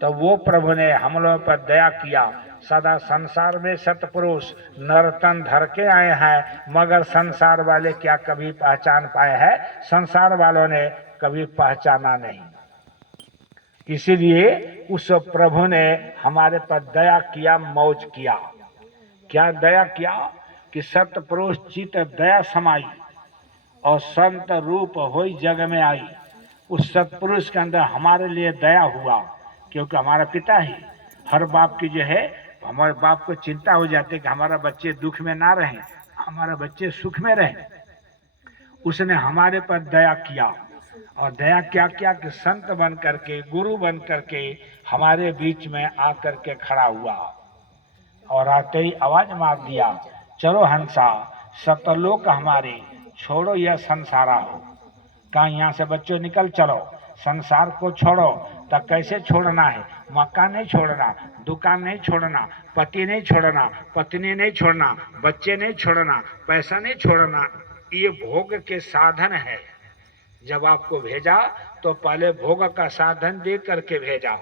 तो वो प्रभु ने हम लोगों पर दया किया। सदा संसार में सतपुरुष नर्तन धर के आए हैं, मगर संसार वाले क्या कभी पहचान पाए हैं? संसार वालों ने कभी पहचाना नहीं। इसीलिए उस प्रभु ने हमारे पर दया किया, मौज किया। क्या दया किया कि सतपुरुष चित दया समाई और संत रूप होई जग में आई। उस सतपुरुष के अंदर हमारे लिए दया हुआ, क्योंकि हमारा पिता ही हर बाप की जो है, हमारे बाप को चिंता हो जाती है कि हमारा बच्चे दुख में ना रहें, हमारा बच्चे सुख में रहें। उसने हमारे पर दया किया, और दया क्या किया कि संत बन करके, गुरु बन करके हमारे बीच में आकर के खड़ा हुआ, और आते ही आवाज मार दिया, चलो हंसा सतलोक हमारे, छोड़ो यह संसारा हो। कहा यहाँ से बच्चों निकल चलो, संसार को छोड़ो। तो कैसे छोड़ना है? मकान नहीं छोड़ना, दुकान नहीं छोड़ना, पति नहीं छोड़ना, पत्नी नहीं छोड़ना, बच्चे नहीं छोड़ना, पैसा नहीं छोड़ना। ये भोग के साधन है। जब आपको भेजा तो पहले भोग का साधन दे करके भेजा,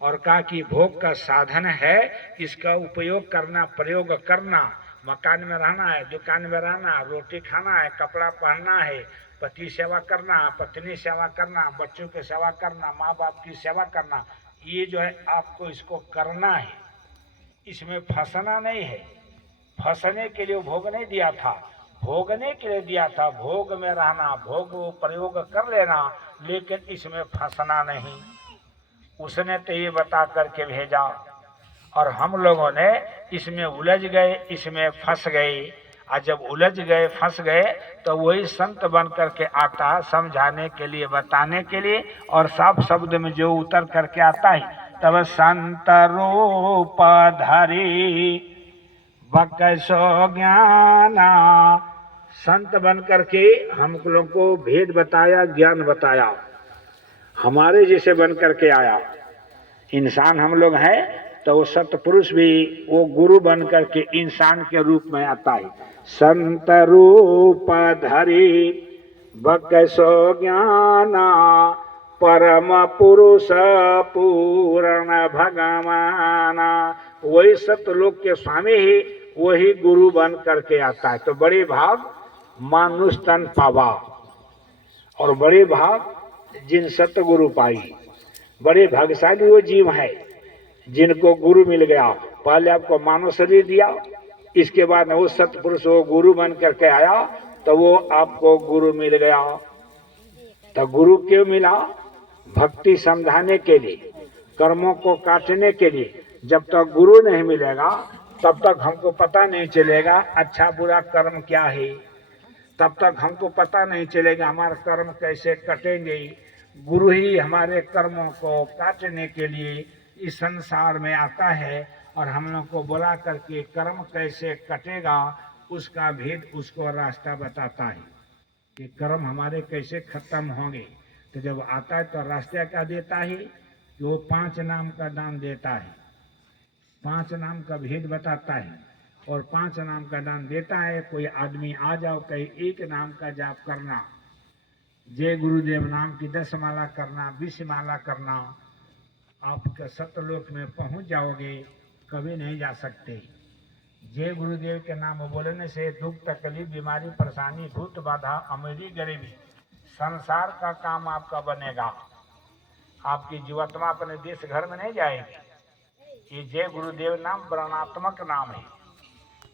और कहा कि भोग का साधन है, इसका उपयोग करना, प्रयोग करना। मकान में रहना है, दुकान में रहना, रोटी खाना है, कपड़ा पहनना है, पति सेवा करना, पत्नी सेवा करना, बच्चों की सेवा करना, माँ बाप की सेवा करना, ये जो है आपको इसको करना है। इसमें फंसना नहीं है। फंसने के लिए भोग नहीं दिया था, भोगने के लिए दिया था। भोग में रहना, भोग प्रयोग कर लेना, लेकिन इसमें फंसना नहीं। उसने तो ये बता करके भेजा, और हम लोगों ने इसमें उलझ गए, इसमें फंस गए। और जब उलझ गए, फंस गए, तो वही संत बन करके आता है समझाने के लिए, बताने के लिए, और साफ शब्द में जो उतर करके आता है, तब संत रूप धरी बकसो ज्ञाना। संत बन करके हम लोगों को भेद बताया, ज्ञान बताया। हमारे जैसे बन करके आया। इंसान हम लोग हैं, तो वो सतपुरुष भी वो गुरु बन करके इंसान के रूप में आता है। संत रूप धरी बकसो ज्ञाना, परम पुरुष पूर्ण भगवाना। वही सतलोक के स्वामी ही वही गुरु बन करके आता है। तो बड़े भाग मानुष तन पावा, और बड़े भाग जिन सतगुरु पाई। बड़े भाग्यशाली वो जीव है जिनको गुरु मिल गया। पहले आपको मानव शरीर दिया, इसके बाद वो सतपुरुष वो गुरु बन करके आया, तो वो आपको गुरु मिल गया। तो गुरु क्यों मिला? भक्ति समझाने के लिए, कर्मों को काटने के लिए। जब तक गुरु नहीं मिलेगा तब तक हमको पता नहीं चलेगा अच्छा बुरा कर्म क्या है, तब तक हमको पता नहीं चलेगा हमारा कर्म कैसे कटेंगे। गुरु ही हमारे कर्मों को काटने के लिए इस संसार में आता है, और हम लोग को बुला करके कर्म कैसे कटेगा उसका भेद, उसको रास्ता बताता है कि कर्म हमारे कैसे खत्म होंगे। तो जब आता है तो रास्ता क्या देता है कि वो 5 नाम का दान देता है, 5 नाम का भेद बताता है, और 5 नाम का दान देता है। कोई आदमी आ जाओ, कहीं एक नाम का जाप करना, जय गुरुदेव नाम की 10 माला करना, 20 माला करना, आपके सतलोक में पहुंच जाओगे, कभी नहीं जा सकते। जय गुरुदेव के नाम बोलने से दुख तकलीफ बीमारी परेशानी भूत बाधा अमीरी गरीबी संसार का काम आपका बनेगा। आपकी जीवात्मा अपने देश घर में नहीं जाएगी। ये जय गुरुदेव नाम वर्णात्मक नाम है।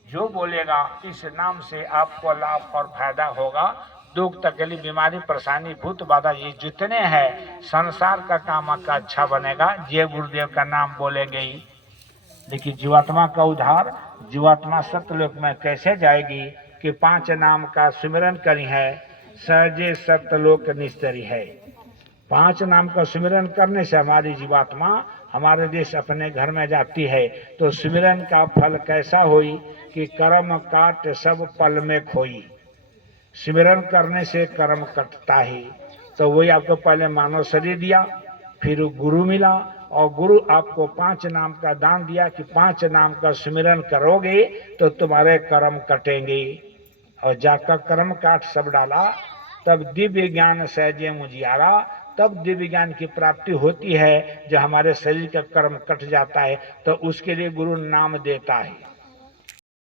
जो बोलेगा इस नाम से आपको लाभ और फायदा होगा। दुख तकलीफ बीमारी परेशानी भूत बाधा ये जितने हैं संसार का काम आपका अच्छा बनेगा। जय गुरुदेव का नाम बोलेंगे ही। लेकिन जीवात्मा का उद्धार, जीवात्मा सतलोक में कैसे जाएगी कि 5 नाम का सुमिरन करी है, सहजे सतलोक निस्तरी है। 5 नाम का सुमिरन करने से हमारी जीवात्मा हमारे देश अपने घर में जाती है। तो सुमिरन का फल कैसा होई कि कर्म काट सब पल में खोई। सुमिरन करने से कर्म कटता है। तो वही आपको पहले मानव शरीर दिया, फिर गुरु मिला, और गुरु आपको 5 नाम का दान दिया कि 5 नाम का सुमिरन करोगे तो तुम्हारे कर्म कटेंगे। और जाकर कर्म काट सब डाला, तब दिव्य ज्ञान सहजे मुझियारा, तब दिव्य ज्ञान की प्राप्ति होती है। जब हमारे शरीर का कर्म कट जाता है तो उसके लिए गुरु नाम देता है।